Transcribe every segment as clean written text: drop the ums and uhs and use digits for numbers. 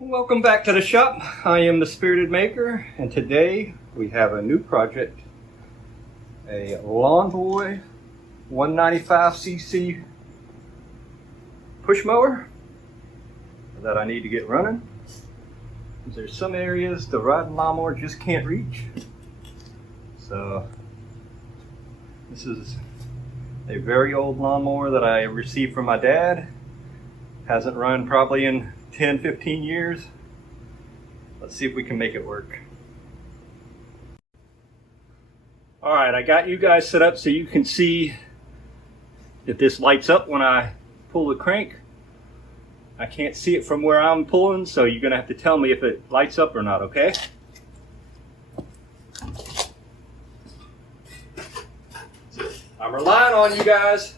Welcome back to the shop. I am the Spirited Maker, and today we have a new project, a Lawnboy 195cc push mower that I need to get running. There's some areas the riding lawnmower just can't reach. So this is a very old lawnmower that I received from my dad. Hasn't run probably in 10-15 years. Let's see if we can make it work. Alright, I got you guys set up so you can see if this lights up when I pull the crank. I can't see it from where I'm pulling, so you're gonna have to tell me if it lights up or not, okay? I'm relying on you guys.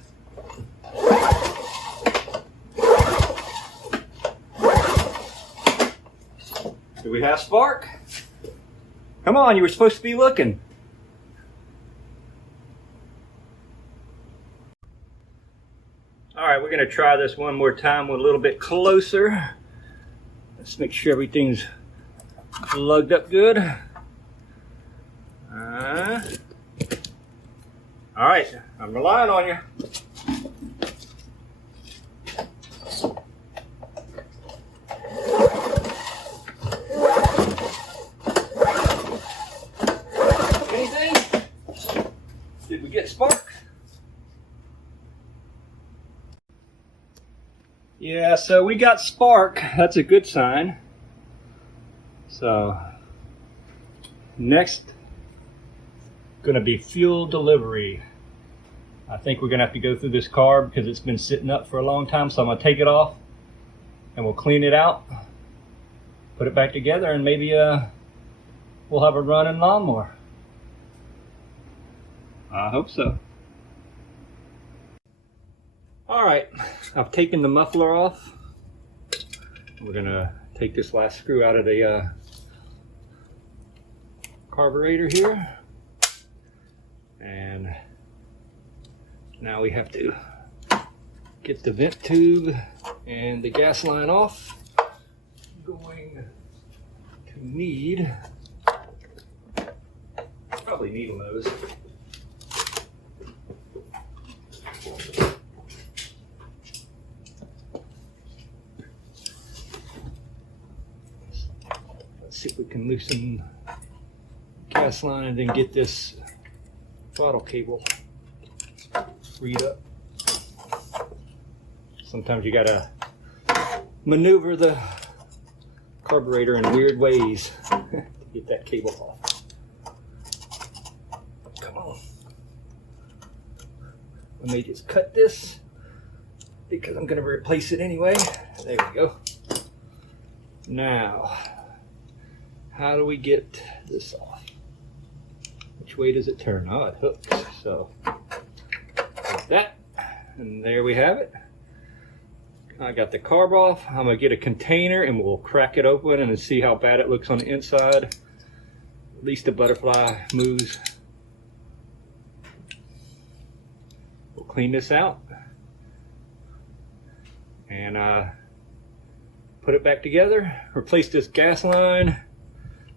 Do we have spark? Come on, you were supposed to be looking. All right, we're gonna try this one more time with a little bit closer. Let's make sure everything's plugged up good. All right, I'm relying on you. Did we get spark? Yeah, so we got spark. That's a good sign. So next, gonna be fuel delivery. I think we're gonna have to go through this carb because it's been sitting up for a long time. So I'm gonna take it off and we'll clean it out, put it back together, and maybe we'll have a running lawnmower. I hope so. All right, I've taken the muffler off. We're gonna take this last screw out of the carburetor here. And now we have to get the vent tube and the gas line off. Going to need, probably needle nose. Let's see if we can loosen gas line and then get this throttle cable freed up. Sometimes you gotta maneuver the carburetor in weird ways to get that cable off. Come on. I may just cut this because I'm gonna replace it anyway. There we go. Now, how do we get this off? Which way does it turn? Oh, it hooks. So, like that. And there we have it. I got the carb off. I'm gonna get a container and we'll crack it open and see how bad it looks on the inside. At least the butterfly moves. We'll clean this out and put it back together. Replace this gas line.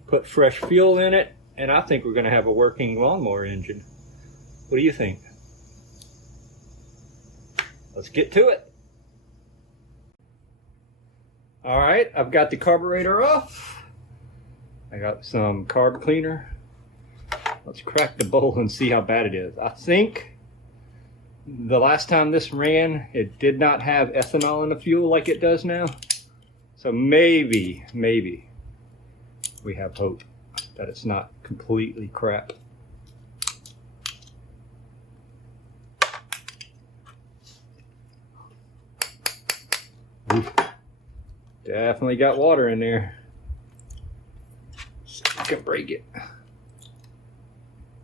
Put fresh fuel in it, and I think we're going to have a working lawnmower engine. What do you think? Let's get to it. All right, I've got the carburetor off. I got some carb cleaner. Let's crack the bowl and see how bad it is. I think the last time this ran, it did not have ethanol in the fuel like it does now. So maybe we have hope that it's not completely crap. Oof. Definitely got water in there. So I can break it.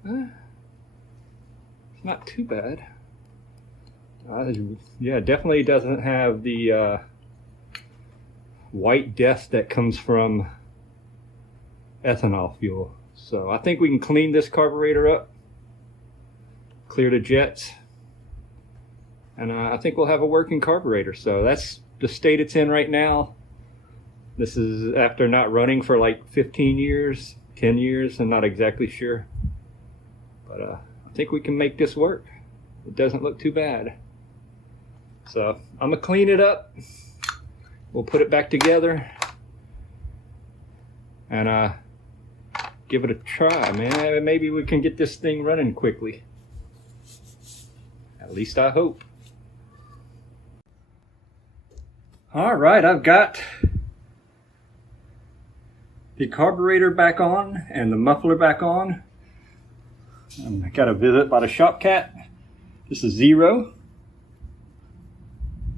It's not too bad. Yeah, definitely doesn't have the white death that comes from ethanol fuel. So I think we can clean this carburetor up, clear the jets, and I think we'll have a working carburetor. So that's the state it's in right now. This is after not running for like 15 years, 10 years, I'm not exactly sure. But I think we can make this work. It doesn't look too bad. So I'm gonna clean it up. We'll put it back together and give it a try, man. Maybe we can get this thing running quickly. At least I hope. All right, I've got the carburetor back on and the muffler back on. I got a visit by the shop cat. This is Zero.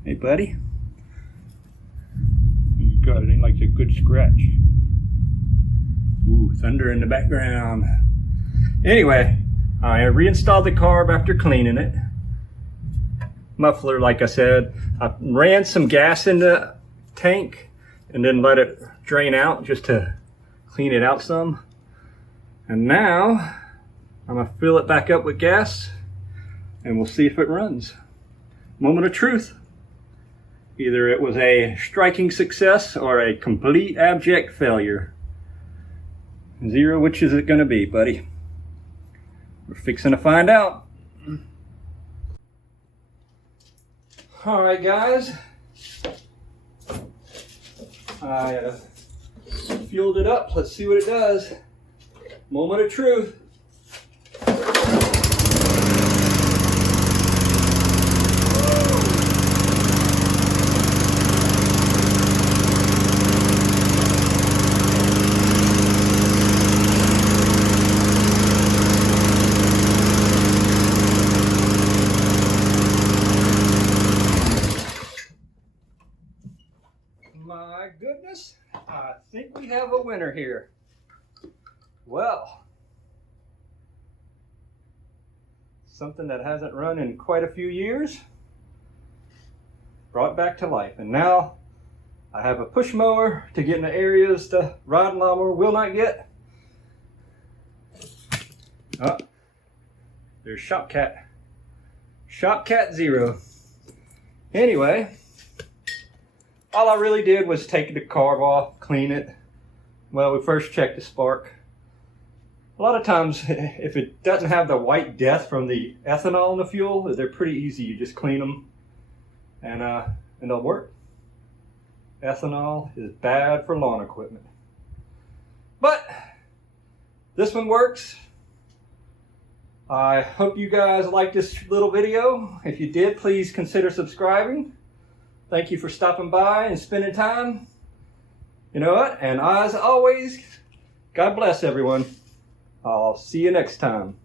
Hey, buddy. You got it. Ain't like a good scratch. Ooh, thunder in the background. Anyway, I reinstalled the carb after cleaning it. Muffler, like I said, I ran some gas in the tank and then let it drain out just to clean it out some. And now I'm gonna fill it back up with gas and we'll see if it runs. Moment of truth. Either it was a striking success or a complete abject failure. Zero, which is it gonna be, buddy? We're fixing to find out. All right, guys. I fueled it up. Let's see what it does. Moment of truth. My goodness, I think we have a winner here. Well, something that hasn't run in quite a few years, brought back to life. And now I have a push mower to get in the areas the riding lawnmower will not get. Oh, there's Shop Cat. Shop Cat Zero. Anyway, all I really did was take the carb off, clean it. Well, we first checked the spark. A lot of times, if it doesn't have the white death from the ethanol in the fuel, they're pretty easy. You just clean them and they'll work. Ethanol is bad for lawn equipment. But this one works. I hope you guys liked this little video. If you did, please consider subscribing. Thank you for stopping by and spending time. You know what? And as always, God bless everyone. I'll see you next time.